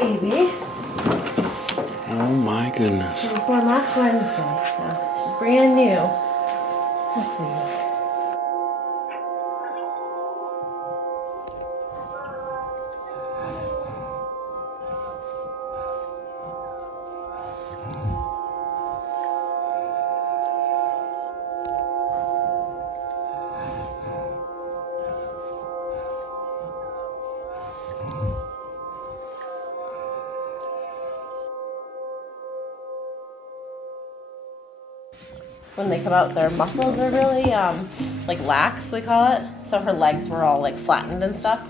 baby. Oh my goodness. She was born last Wednesday, so she's brand new. That's sweet. When they come out, their muscles are really like lax, we call it. So her legs were all like flattened and stuff.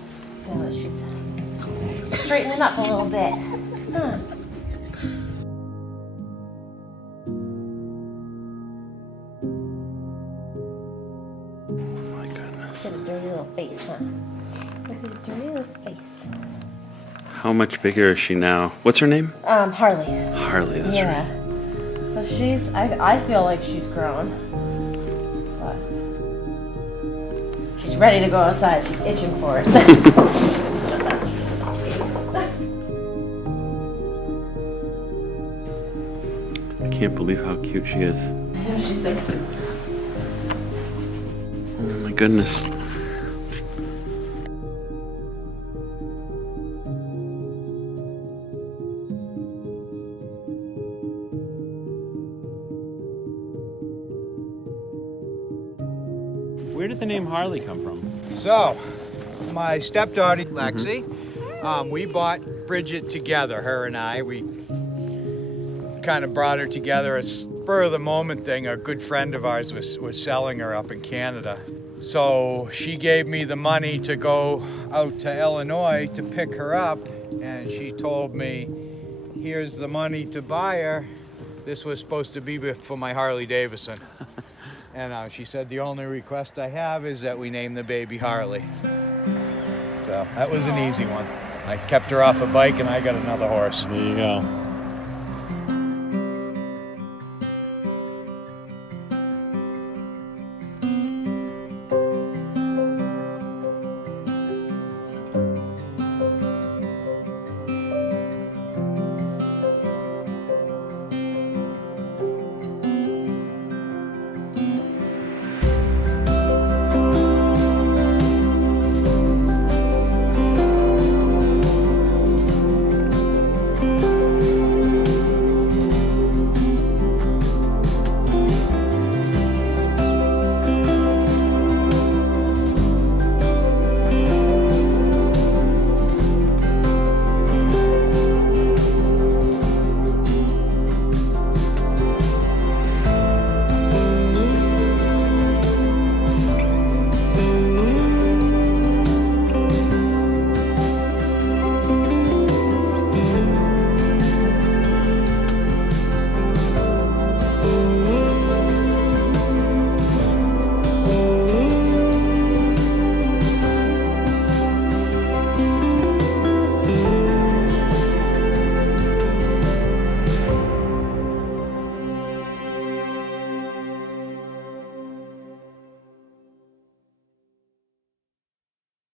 And she's straightening up a little bit. Huh. Oh my goodness. Got a dirty little face, huh? Look at a dirty little face. How much bigger is she now? What's her name? Harley. Harley, that's right. So she's, I feel like she's grown. But she's ready to go outside. She's itching for it. So that's what she's gonna see. I can't believe how cute she is. Yeah, she's so cute. Oh my goodness. Where did the name Harley come from? So, my stepdaughter, Lexi, we bought Bridget together, her and I. We kind of brought her together as spur of the moment thing. A good friend of ours was selling her up in Canada. So she gave me the money to go out to Illinois to pick her up, and she told me, here's the money to buy her. This was supposed to be for my Harley Davidson. And she said, the only request I have is that we name the baby Harley. So that was an easy one. I kept her off a bike and I got another horse. There you go.